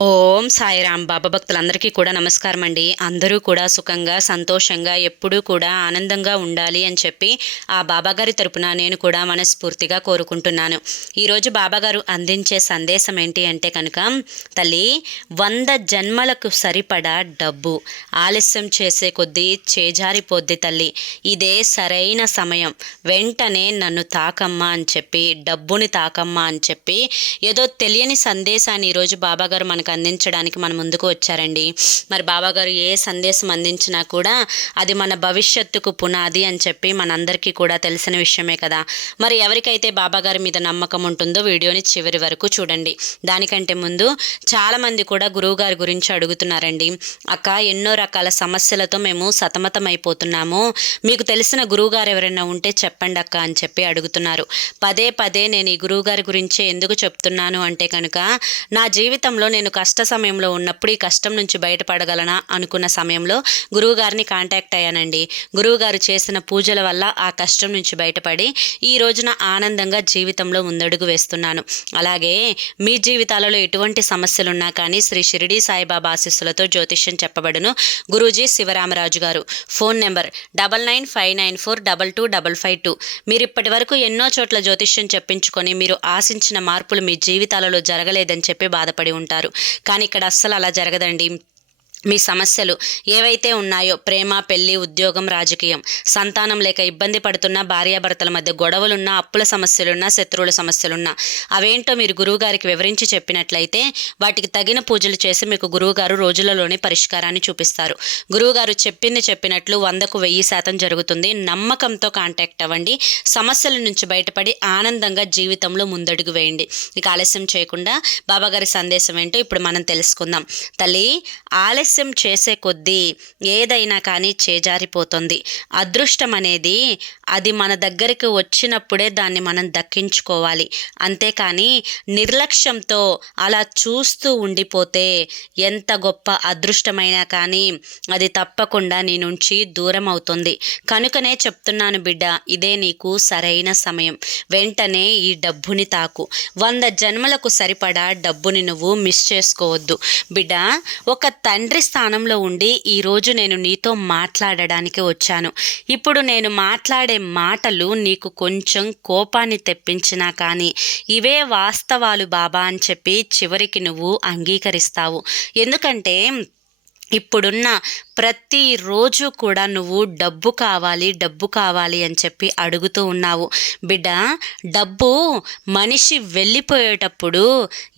ఓం సాయిరామ్ బాబా భక్తులందరికీ కూడా నమస్కారం అండి. అందరూ కూడా సుఖంగా సంతోషంగా ఎప్పుడూ కూడా ఆనందంగా ఉండాలి అని చెప్పి ఆ బాబాగారి తరపున నేను కూడా మనస్ఫూర్తిగా కోరుకుంటున్నాను. ఈరోజు బాబాగారు అందించే సందేశం ఏంటి అంటే కనుక తల్లి వంద జన్మలకు సరిపడా డబ్బు. ఆలస్యం చేసే కొద్దీ చేజారిపోద్ది తల్లి. ఇదే సరైన సమయం. వెంటనే నన్ను తాకమ్మా అని చెప్పి డబ్బుని తాకమ్మా అని చెప్పి ఏదో తెలియని సందేశాన్ని ఈరోజు బాబాగారు మనకు మనకు అందించడానికి మన ముందుకు వచ్చారండి. మరి బాబాగారు ఏ సందేశం అందించినా కూడా అది మన భవిష్యత్తుకు పునాది అని చెప్పి మనందరికీ కూడా తెలిసిన విషయమే కదా. మరి ఎవరికైతే బాబాగారి మీద నమ్మకం ఉంటుందో వీడియోని చివరి వరకు చూడండి. దానికంటే ముందు చాలామంది కూడా గురువుగారి గురించి అడుగుతున్నారండి. అక్క ఎన్నో రకాల సమస్యలతో మేము సతమతమైపోతున్నాము. మీకు తెలిసిన గురువుగారు ఎవరైనా ఉంటే చెప్పండి అక్క అని చెప్పి అడుగుతున్నారు. పదే పదే నేను ఈ గురువుగారి గురించే ఎందుకు చెప్తున్నాను అంటే కనుక నా జీవితంలో నేను కష్ట సమయంలో ఉన్నప్పుడు ఈ కష్టం నుంచి బయటపడగలనా అనుకున్న సమయంలో గురువుగారిని కాంటాక్ట్ అయ్యానండి. గురువుగారు చేసిన పూజల వల్ల ఆ కష్టం నుంచి బయటపడి ఈ రోజున ఆనందంగా జీవితంలో ముందడుగు వేస్తున్నాను. అలాగే మీ జీవితాలలో ఎటువంటి సమస్యలు ఉన్నా కానీ శ్రీ షిరిడి సాయిబాబా ఆశీస్సులతో జ్యోతిష్యం చెప్పబడును. గురూజీ శివరామరాజు గారు. Phone number double nine five nine four double two double five two. మీరు ఇప్పటి వరకు ఎన్నో చోట్ల జ్యోతిష్యం చెప్పించుకొని మీరు ఆశించిన మార్పులు మీ జీవితాలలో జరగలేదని చెప్పి బాధపడి ఉంటారు. కానీ ఇక్కడ అస్సలు అలా జరగదండి. మీ సమస్యలు ఏవైతే ఉన్నాయో ప్రేమ పెళ్ళి ఉద్యోగం రాజకీయం సంతానం లేక ఇబ్బంది పడుతున్న భార్యాభర్తల మధ్య గొడవలున్నా అప్పుల సమస్యలున్నా శత్రువుల సమస్యలున్నా అవేంటో మీరు గురువుగారికి వివరించి చెప్పినట్లయితే వాటికి తగిన పూజలు చేసి మీకు గురువుగారు రోజులలోనే పరిష్కారాన్ని చూపిస్తారు. గురువుగారు చెప్పింది చెప్పినట్లు వందకు వెయ్యి శాతం జరుగుతుంది. నమ్మకంతో కాంటాక్ట్ అవ్వండి. సమస్యల నుంచి బయటపడి ఆనందంగా జీవితంలో ముందడుగు వేయండి. ఇక ఆలస్యం చేయకుండా బాబాగారి సందేశం ఏంటో ఇప్పుడు మనం తెలుసుకుందాం. తల్లి ఆలస్యం ఆలస్యం చేసే కొద్దీ ఏదైనా కానీ చేజారిపోతుంది. అదృష్టం అనేది అది మన దగ్గరికి వచ్చినప్పుడే దాన్ని మనం దక్కించుకోవాలి. అంతేకాని నిర్లక్ష్యంతో అలా చూస్తూ ఉండిపోతే ఎంత గొప్ప అదృష్టమైనా కానీ అది తప్పకుండా నీ నుంచి దూరం అవుతుంది కనుకనే చెప్తున్నాను బిడ్డ ఇదే నీకు సరైన సమయం. వెంటనే ఈ డబ్బుని తాకు. వంద జన్మలకు సరిపడా డబ్బుని నువ్వు మిస్ చేసుకోవద్దు. బిడ్డ ఒక తండ్రి తండ్రి స్థానంలో ఉండి ఈరోజు నేను నీతో మాట్లాడడానికి వచ్చాను. ఇప్పుడు నేను మాట్లాడే మాటలు నీకు కొంచెం కోపాన్ని తెప్పించినా కానీ ఇవే వాస్తవాలు బాబా అని చెప్పి చివరికి నువ్వు అంగీకరిస్తావు. ఎందుకంటే ఇప్పుడున్న ప్రతిరోజు కూడా నువ్వు డబ్బు కావాలి డబ్బు కావాలి అని చెప్పి అడుగుతూ ఉన్నావు. బిడ్డ డబ్బు మనిషి వెళ్ళిపోయేటప్పుడు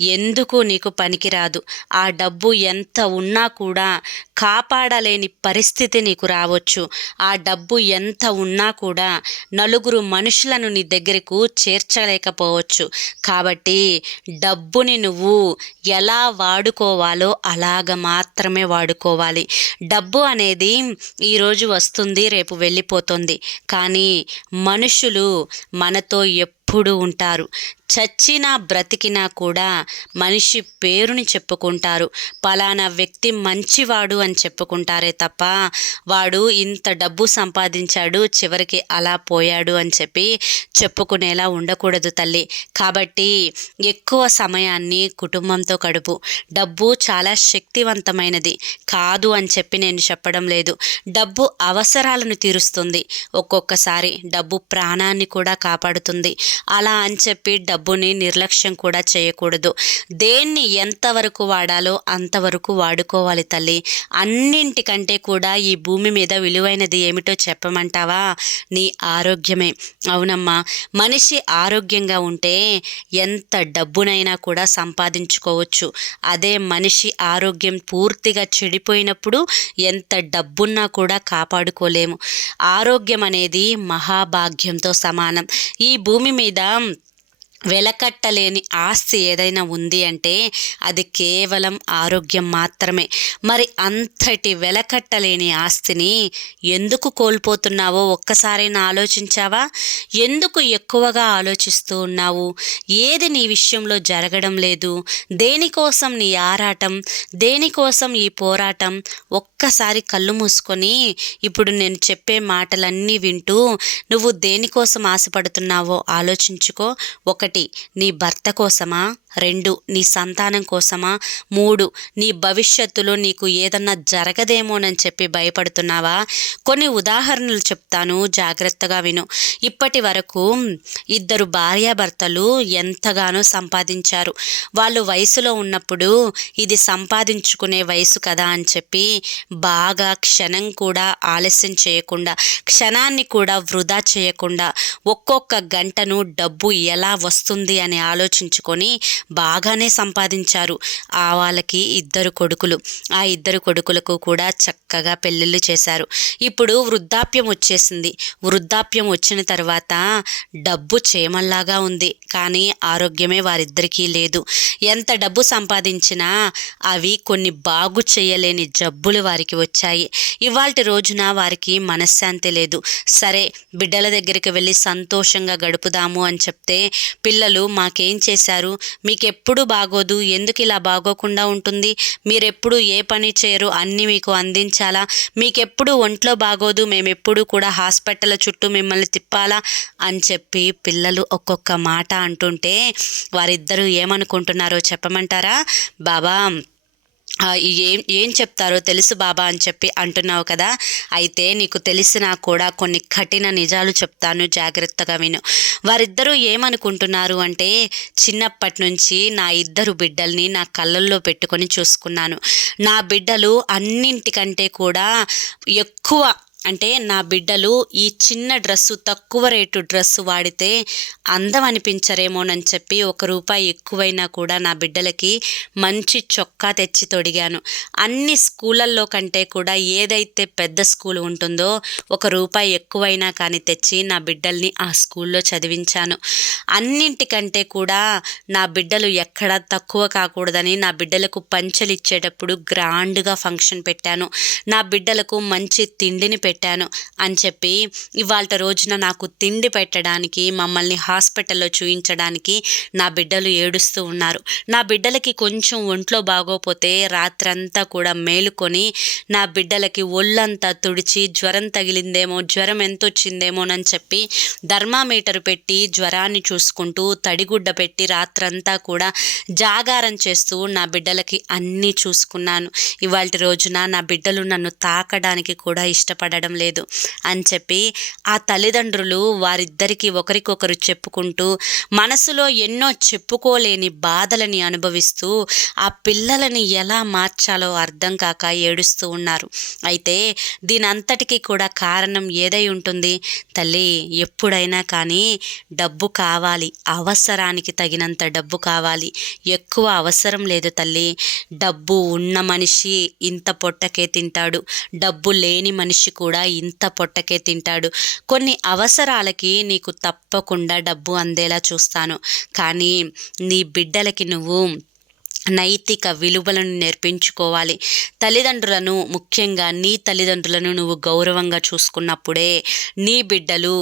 ఎందుకు నీకు పనికిరాదు? ఆ డబ్బు ఎంత ఉన్నా కూడా కాపాడలేని పరిస్థితి నీకు రావచ్చు. ఆ డబ్బు ఎంత ఉన్నా కూడా నలుగురు మనుషులను నీ దగ్గరకు చేర్చలేకపోవచ్చు. కాబట్టి డబ్బుని నువ్వు ఎలా వాడుకోవాలో అలాగ మాత్రమే వాడుకోవాలి. డబ్బు డబ్బు అనేది ఈరోజు వస్తుంది రేపు వెళ్ళిపోతుంది. కానీ మనుషులు మనతో ఎప్పుడు ఉంటారు? చచ్చినా బ్రతికినా కూడా మనిషి పేరుని చెప్పుకుంటారు. పలానా వ్యక్తి మంచివాడు అని చెప్పుకుంటారే తప్ప వాడు ఇంత డబ్బు సంపాదించాడు చివరికి అలా పోయాడు అని చెప్పి చెప్పుకునేలా ఉండకూడదు తల్లి. కాబట్టి ఎక్కువ సమయాన్ని కుటుంబంతో గడుపు. డబ్బు చాలా శక్తివంతమైనది కాదు అని చెప్పి నేను చెప్పడం లేదు. డబ్బు అవసరాలను తీరుస్తుంది. ఒక్కొక్కసారి డబ్బు ప్రాణాన్ని కూడా కాపాడుతుంది. అలా అని చెప్పి డబ్బుని నిర్లక్ష్యం కూడా చేయకూడదు. దేన్ని ఎంతవరకు వాడాలో అంతవరకు వాడుకోవాలి తల్లి. అన్నింటికంటే కూడా ఈ భూమి మీద విలువైనది ఏమిటో చెప్పమంటావా? నీ ఆరోగ్యమే. అవునమ్మా మనిషి ఆరోగ్యంగా ఉంటే ఎంత డబ్బునైనా కూడా సంపాదించుకోవచ్చు. అదే మనిషి ఆరోగ్యం పూర్తిగా చెడిపోయినప్పుడు ఎంత డబ్బున్నా కూడా కాపాడుకోలేము. ఆరోగ్యం అనేది మహాభాగ్యంతో సమానం. ఈ భూమి మీద দাম వెలకట్టలేని ఆస్తి ఏదైనా ఉంది అంటే అది కేవలం ఆరోగ్యం మాత్రమే. మరి అంతటి వెలకట్టలేని ఆస్తిని ఎందుకు కోల్పోతున్నావో ఒక్కసారైనా ఆలోచించావా? ఎందుకు ఎక్కువగా ఆలోచిస్తూ ఉన్నావు? ఏది నీ విషయంలో జరగడం లేదు? దేనికోసం నీ ఆరాటం? దేనికోసం ఈ పోరాటం? ఒక్కసారి కళ్ళు మూసుకొని ఇప్పుడు నేను చెప్పే మాటలన్నీ వింటూ నువ్వు దేనికోసం ఆశపడుతున్నావో ఆలోచించుకో. ఒక ఒకటి. నీ భర్త కోసమా? రెండు నీ సంతానం కోసమా? మూడు నీ భవిష్యత్తులో నీకు ఏదన్నా జరగదేమోనని చెప్పి భయపడుతున్నావా? కొన్ని ఉదాహరణలు చెప్తాను జాగ్రత్తగా విను. ఇప్పటి వరకు ఇద్దరు భార్యాభర్తలు ఎంతగానో సంపాదించారు. వాళ్ళు వయసులో ఉన్నప్పుడు ఇది సంపాదించుకునే వయసు కదా అని చెప్పి బాగా క్షణం కూడా ఆలస్యం చేయకుండా క్షణాన్ని కూడా వృధా చేయకుండా ఒక్కొక్క గంటను డబ్బు ఎలా వస్తుంది అని ఆలోచించుకొని బాగానే సంపాదించారు. ఆ వాళ్ళకి ఇద్దరు కొడుకులు. ఆ ఇద్దరు కొడుకులకు కూడా చక్కగా పెళ్ళిళ్ళు చేశారు. ఇప్పుడు వృద్ధాప్యం వచ్చేసింది. వృద్ధాప్యం వచ్చిన తర్వాత డబ్బు చేమల్లాగా ఉంది. కానీ ఆరోగ్యమే వారిద్దరికీ లేదు. ఎంత డబ్బు సంపాదించినా అవి కొన్ని బాగు చేయలేని జబ్బులు వారికి వచ్చాయి. ఇవాళ రోజున వారికి మనశ్శాంతి లేదు. సరే బిడ్డల దగ్గరికి వెళ్ళి సంతోషంగా గడుపుదాము అని చెప్తే పిల్లలు మాకేం చేశారు? మీకెప్పుడు బాగోదు ఎందుకు ఇలా బాగోకుండా ఉంటుంది మీరెప్పుడు ఏ పని చేయరు అన్నీ మీకు అందించాలా మీకెప్పుడు ఒంట్లో బాగోదు మేమెప్పుడు కూడా హాస్పిటల్ చుట్టూ మిమ్మల్ని తిప్పాలా అని చెప్పి పిల్లలు ఒక్కొక్క మాట అంటుంటే వారిద్దరూ ఏమనుకుంటున్నారో చెప్పమంటారా? బాబా ఏం ఏం చెప్తారో తెలుసు బాబా అని చెప్పి అంటున్నావు కదా. అయితే నీకు తెలిసినా కూడా కొన్ని కఠిన నిజాలు చెప్తాను జాగ్రత్తగా విను. వారిద్దరూ ఏమనుకుంటున్నారు అంటే చిన్నప్పటి నుంచి నా ఇద్దరు బిడ్డల్ని నా కళ్ళల్లో పెట్టుకొని చూసుకున్నాను. నా బిడ్డలు అన్నింటికంటే కూడా ఎక్కువ అంటే నా బిడ్డలు ఈ చిన్న డ్రెస్సు తక్కువ రేటు డ్రెస్సు వాడితే అందం అనిపించరేమోనని చెప్పి ఒక రూపాయి ఎక్కువైనా కూడా నా బిడ్డలకి మంచి చొక్కా తెచ్చి తొడిగాను. అన్ని స్కూళ్ళల్లో కంటే కూడా ఏదైతే పెద్ద స్కూల్ ఉంటుందో ఒక రూపాయి ఎక్కువైనా కానీ తెచ్చి నా బిడ్డల్ని ఆ స్కూల్లో చదివించాను. అన్నింటికంటే కూడా నా బిడ్డలు ఎక్కడ తక్కువ కాకూడదని నా బిడ్డలకు పంచలు ఇచ్చేటప్పుడు గ్రాండ్గా ఫంక్షన్ పెట్టాను. నా బిడ్డలకు మంచి తిండిని పెట్టాను అని చెప్పి ఇవాళ రోజున నాకు తిండి పెట్టడానికి మమ్మల్ని హాస్పిటల్లో చూయించడానికి నా బిడ్డలు ఏడుస్తూ ఉన్నారు. నా బిడ్డలకి కొంచెం ఒంట్లో బాగోపోతే రాత్రంతా కూడా మేలుకొని నా బిడ్డలకి ఒళ్ళంతా తుడిచి జ్వరం తగిలిందేమో జ్వరం ఎంత వచ్చిందేమోనని చెప్పి థర్మామీటర్ పెట్టి జ్వరాన్ని చూసుకుంటూ తడిగుడ్డ పెట్టి రాత్రంతా కూడా జాగారం చేస్తూ నా బిడ్డలకి అన్నీ చూసుకున్నాను. ఇవాళ రోజున నా బిడ్డలు నన్ను తాకడానికి కూడా ఇష్టపడడం లేదు అని చెప్పి ఆ తల్లిదండ్రులు వారిద్దరికీ ఒకరికొకరు చెప్పుకుంటూ మనసులో ఎన్నో చెప్పుకోలేని బాధలని అనుభవిస్తూ ఆ పిల్లలని ఎలా మార్చాలో అర్థం కాక ఏడుస్తూ ఉన్నారు. అయితే దీనంతటికీ కూడా కారణం ఏదై ఉంటుంది? తల్లి ఎప్పుడైనా కానీ డబ్బు కావాలి. అవసరానికి తగినంత డబ్బు కావాలి. ఎక్కువ అవసరం లేదు తల్లి. డబ్బు ఉన్న మనిషి ఇంత పొట్టకే తింటాడు. డబ్బు లేని మనిషి కూడా కూడా ఇంత పొట్టకే తింటాడు. కొన్ని అవసరాలకి నీకు తప్పకుండా డబ్బు అందేలా చూస్తాను. కానీ నీ బిడ్డలకి నువ్వు నైతిక విలువలను నేర్పించుకోవాలి. తల్లిదండ్రులను ముఖ్యంగా నీ తల్లిదండ్రులను నువ్వు గౌరవంగా చూసుకున్నప్పుడే నీ బిడ్డలు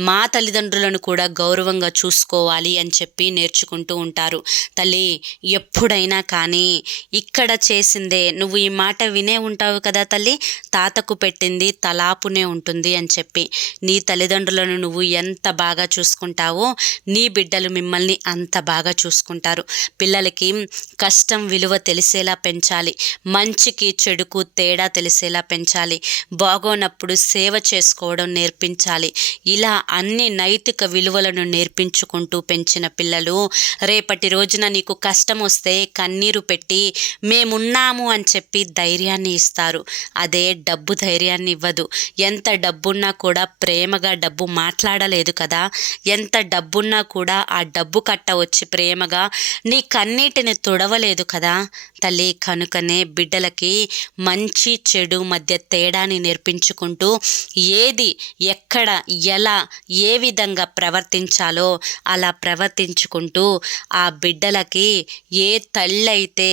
మా తల్లిదండ్రులను కూడా గౌరవంగా చూసుకోవాలి అని చెప్పి నేర్చుకుంటూ ఉంటారు. తల్లి ఎప్పుడైనా కానీ ఇక్కడ చేసిందే నువ్వు ఈ మాట వినే ఉంటావు కదా తల్లి? తాతకు పెట్టింది తలాపునే ఉంటుంది అని చెప్పి. నీ తల్లిదండ్రులను నువ్వు ఎంత బాగా చూసుకుంటావో నీ బిడ్డలు మిమ్మల్ని అంత బాగా చూసుకుంటారు. పిల్లలకి కష్టం విలువ తెలిసేలా పెంచాలి. మంచికి చెడుకు తేడా తెలిసేలా పెంచాలి. బాగోనప్పుడు సేవ చేసుకోవడం నేర్పించాలి. ఇలా అన్ని నైతిక విలువలను నేర్పించుకుంటూ పెంచిన పిల్లలు రేపటి రోజున నీకు కష్టం వస్తే కన్నీరు పెట్టి మేమున్నాము అని చెప్పి ధైర్యాన్ని ఇస్తారు. అదే డబ్బు ధైర్యాన్ని ఇవ్వదు. ఎంత డబ్బున్నా కూడా ప్రేమగా డబ్బు మాట్లాడలేదు కదా? ఎంత డబ్బున్నా కూడా ఆ డబ్బు కట్ట వచ్చి ప్రేమగా నీ కన్నీటిని తుడవ ఇవ్వలేదు కదా? తల్లి కనుకనే బిడ్డలకి మంచి చెడు మధ్య తేడాని నేర్పించుకుంటూ ఏది ఎక్కడ ఎలా ఏ విధంగా ప్రవర్తించాలో అలా ప్రవర్తించుకుంటూ ఆ బిడ్డలకి ఏ తల్లైతే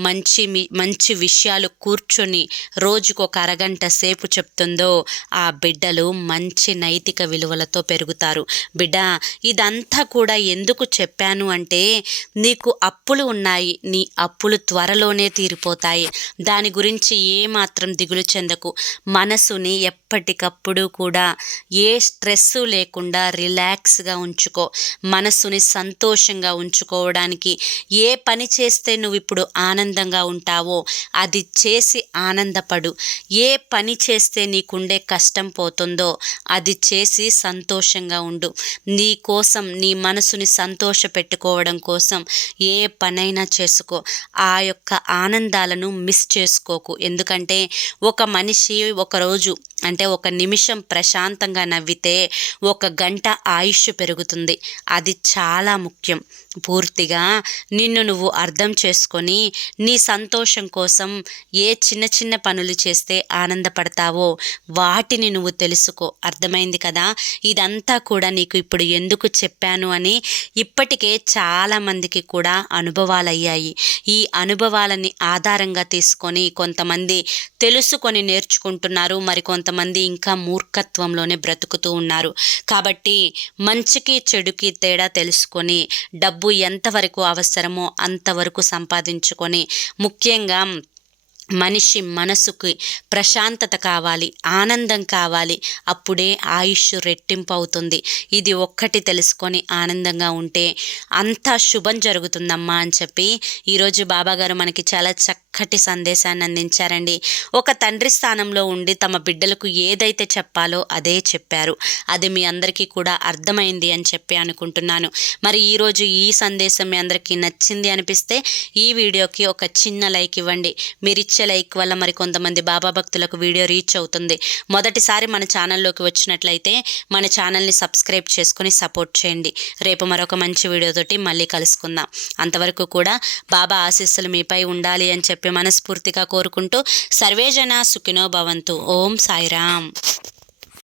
మంచి మంచి విషయాలు కూర్చొని రోజుకొక అరగంట సేపు చెప్తుందో ఆ బిడ్డలు మంచి నైతిక విలువలతో పెరుగుతారు. బిడ్డ ఇదంతా కూడా ఎందుకు చెప్పాను అంటే నీకు అప్పులు ఉన్నాయి నీ అప్పులు త్వరలోనే తీరిపోతాయి. దాని గురించి ఏమాత్రం దిగులు చెందకు. మనసుని ఎప్పటికప్పుడు కూడా ఏ స్ట్రెస్ లేకుండా రిలాక్స్గా ఉంచుకో. మనసుని సంతోషంగా ఉంచుకోవడానికి ఏ పని చేస్తే నువ్వు ఇప్పుడు ఆనందంగా ఉంటావో అది చేసి ఆనందపడు. ఏ పని చేస్తే నీకుండే కష్టం పోతుందో అది చేసి సంతోషంగా ఉండు. నీ కోసం నీ మనసుని సంతోష పెట్టుకోవడం కోసం ఏ పనైనా చేసుకో. ఆ యొక్క ఆనందాలను మిస్ చేసుకోకు. ఎందుకంటే ఒక మనిషి ఒకరోజు అంటే ఒక నిమిషం ప్రశాంతంగా నవ్వితే ఒక గంట ఆయుష్ పెరుగుతుంది. అది చాలా ముఖ్యం. పూర్తిగా నిన్ను నువ్వు అర్థం చేసుకొని నీ సంతోషం కోసం ఏ చిన్న చిన్న పనులు చేస్తే ఆనందపడతావో వాటిని నువ్వు తెలుసుకో. అర్థమైంది కదా? ఇదంతా కూడా నీకు ఇప్పుడు ఎందుకు చెప్పాను అని ఇప్పటికే చాలామందికి కూడా అనుభవాలయ్యాయి. ఈ అనుభవాలని ఆధారంగా తీసుకొని కొంతమంది తెలుసుకొని నేర్చుకుంటున్నారు. మరి కొంతమంది ఇంకా మూర్ఖత్వంలోనే బ్రతుకుతూ ఉన్నారు. కాబట్టి మంచికి చెడుకి తేడా తెలుసుకొని డబ్బు డబ్బు ఎంతవరకు అవసరమో అంతవరకు సంపాదించుకొని ముఖ్యంగా మనిషి మనసుకి ప్రశాంతత కావాలి ఆనందం కావాలి అప్పుడే ఆయుష్ రెట్టింపు అవుతుంది. ఇది ఒక్కటి తెలుసుకొని ఆనందంగా ఉంటే అంతా శుభం జరుగుతుందమ్మా అని చెప్పి ఈరోజు బాబాగారు మనకి చాలా చక్క చక్కటి సందేశాన్ని అందించారండి. ఒక తండ్రి స్థానంలో ఉండి తమ బిడ్డలకు ఏదైతే చెప్పాలో అదే చెప్పారు. అది మీ అందరికీ కూడా అర్థమైంది అని చెప్పి అనుకుంటున్నాను. మరి ఈరోజు ఈ సందేశం మీ అందరికీ నచ్చింది అనిపిస్తే ఈ వీడియోకి ఒక చిన్న లైక్ ఇవ్వండి. మీరు ఇచ్చే లైక్ వల్ల మరి కొంతమంది బాబా భక్తులకు వీడియో రీచ్ అవుతుంది. మొదటిసారి మన ఛానల్లోకి వచ్చినట్లయితే మన ఛానల్ని సబ్స్క్రైబ్ చేసుకొని సపోర్ట్ చేయండి. రేపు మరొక మంచి వీడియోతోటి మళ్ళీ కలుసుకుందాం. అంతవరకు కూడా బాబా ఆశీస్సులు మీపై ఉండాలి అని చెప్పి మనస్ఫూర్తిగా కోరుకుంటూ సర్వేజన సుఖినో భవంతు. ఓం సాయిరామ్.